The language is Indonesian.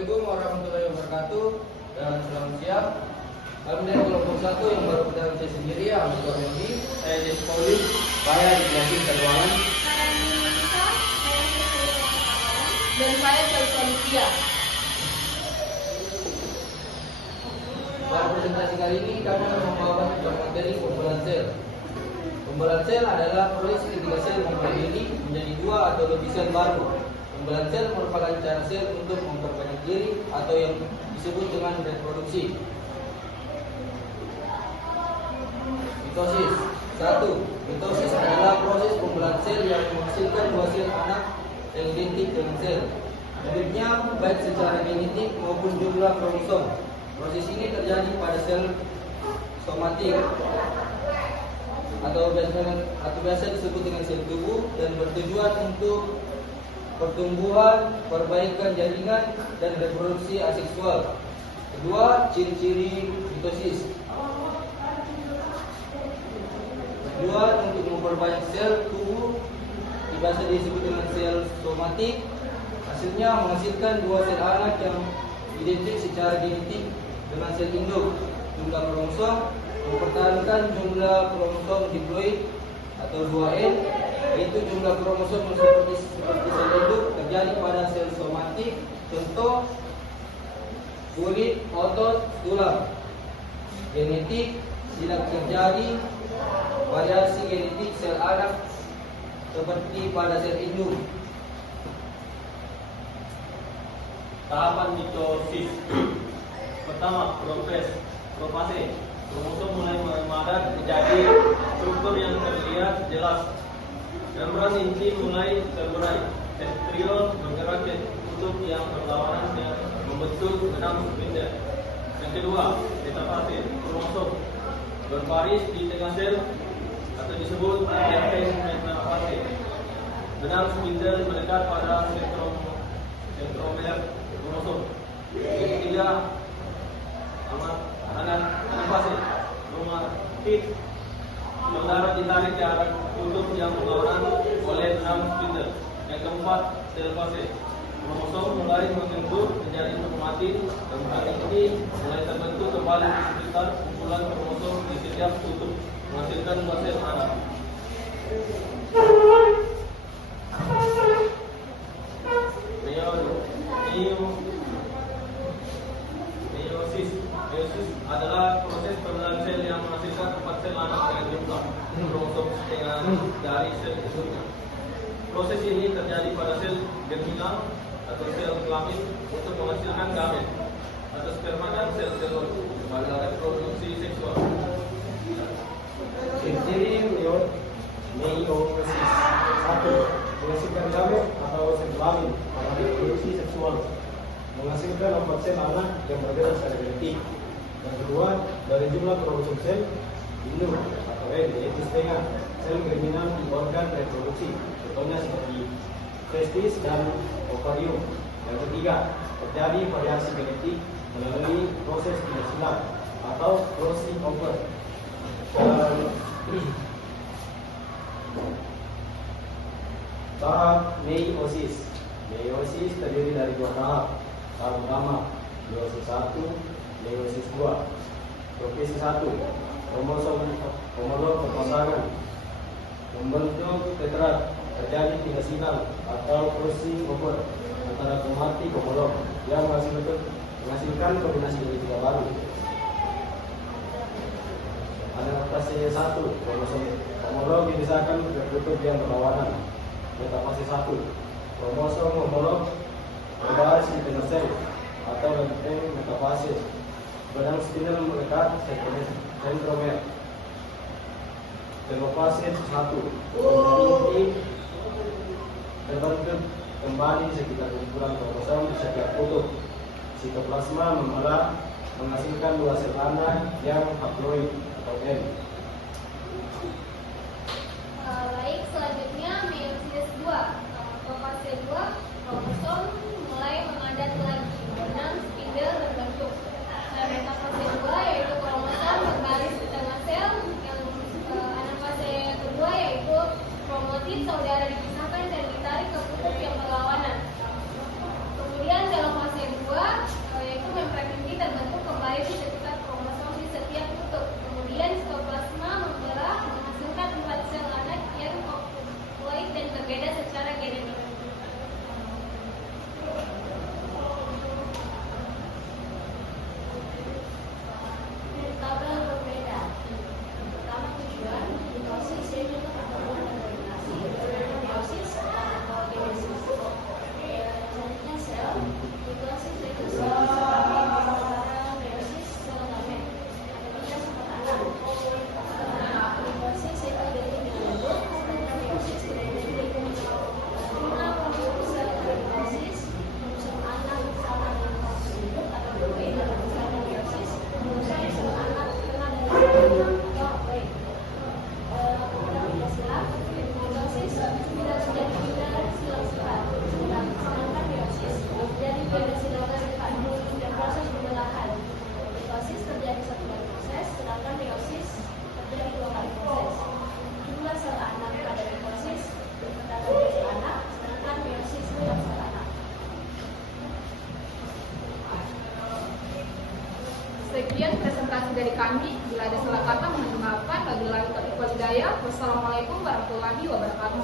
Assalamualaikum warahmatullahi wabarakatuh dan selamat siang. Kami dari kelompok 1 yang baru berdalam saya sendiri, Ahmad Yogi, saya Jess Paulis, saya di kelas keuangan. Saya Nisa, saya dan saya Solusia. Pada presentasi kali ini kami akan membahas tentang materi kumpulan sel. Kumpulan sel adalah proses ketika sel memulai diri menjadi dua atau lebih sel baru. Kumpulan sel merupakan cara sel untuk memperbanyak diri atau yang disebut dengan reproduksi. Mitosis. 1. Mitosis adalah proses kumpulan sel yang menghasilkan dua sel anak yang identik dengan sel. Hidupnya baik secara genetik maupun jumlah kromosom. Proses ini terjadi pada sel somatik atau biasa disebut dengan sel tubuh dan bertujuan untuk pertumbuhan, perbaikan jaringan, dan reproduksi aseksual. Kedua, ciri-ciri mitosis. Tujuan untuk memperbanyak sel tubuh, biasa disebut dengan sel somatik. Hasilnya menghasilkan dua sel anak yang identik secara genetik dengan sel induk. Jumlah kromosom mempertahankan jumlah kromosom diploid atau 2N, yaitu jumlah kromosom yang seperti sel induk terjadi pada sel somatik. Contoh, kulit, otot, tulang. Genetik tidak terjadi variasi genetik sel anak seperti pada sel induk. Tahapan mitosis. Pertama, profase. Kromosom mulai memadat menjadi struktur yang terlihat jelas. Membran inti mulai terberai. Sentriol bergerak ke kutub yang berlawanan dan membentuk benang spindel. Yang kedua, metafase. Kromosom berbaris di tengah sel atau disebut metafase. Benang spindel mendekat pada sentromer kromosom. Yang ketiga, anafase. Kromatit mendarat ditarik ke arah kutub yang berlawanan oleh benang spindel. Yang keempat, telfase. Kromosom mulai membentuk menjadi kromatit dan benang ini mulai terbentuk kembali di sekitar kumpulan kromosom di setiap kutub menghasilkan dua sel anak. Meiosis adalah proses perbedalan sel yang menghasilkan 4 sel anak dengan jumlah kromosom setengah dari sel induknya. Proses ini terjadi pada sel germinal atau sel kelamin untuk menghasilkan gamet atau sperma dan sel telur pada reproduksi seksual. Ciri meiosis. 1. Menghasilkan gamet atau sel kelamin pada reproduksi seksual, menghasilkan 4 sel anak yang berbeda secara genetik. Yang kedua, dari jumlah kromosom sel induk atau N, yaitu setengah sel germinal di organ reproduksi, contohnya seperti testis dan ovarium. Yang ketiga, terjadi variasi genetik melalui proses penghasilan atau crossing over. Tahap meiosis. Meiosis terdiri dari dua tahap. Tahap pertama, meiosis 1, meiosis 2. Profesi 1, kromosom homolog berpasangan membentuk tetrat, terjadi penghasilan atau crossing over antara kromatik homolog yang menghasilkan kombinasi genetika baru. Ada fase 1, kromosom homolog dipisahkan ke kutub yang berlawanan. Metafase 1, kromosom homolog berbaris di tengah sel atau lempeng metafase. Benang spindel mendekat sentromer. Telofase 1, inti terbentuk kembali sekitar kumpulan kromosom di setiap kutub. Sitoplasma membelah menghasilkan dua sel anak yang haploid atau N. Baik, selanjutnya meiosis 2. Fase 2, kromosom mulai memadat lagi, benang spindel terbentuk. Metafase 2 yaitu kromosom berbaris di tengah sel. Yang anafase kedua yaitu kromatit saudara dipisahkan dan ditarik ke kutub yang berlawanan. Kemudian dalam fase 2 juga disidangkan dan proses pembelahan. Mitosis terjadi satu kali proses, sedangkan meiosis terjadi dua kali proses. Jumlah sel anak pada mitosis berdasarkan sel anak, sedangkan meiosis adalah sel anak. Sekian presentasi dari kami. Bila ada salah kata mohon dimaafkan. Wabillahi taufiq wal hidayah. Wassalamualaikum warahmatullahi wabarakatuh.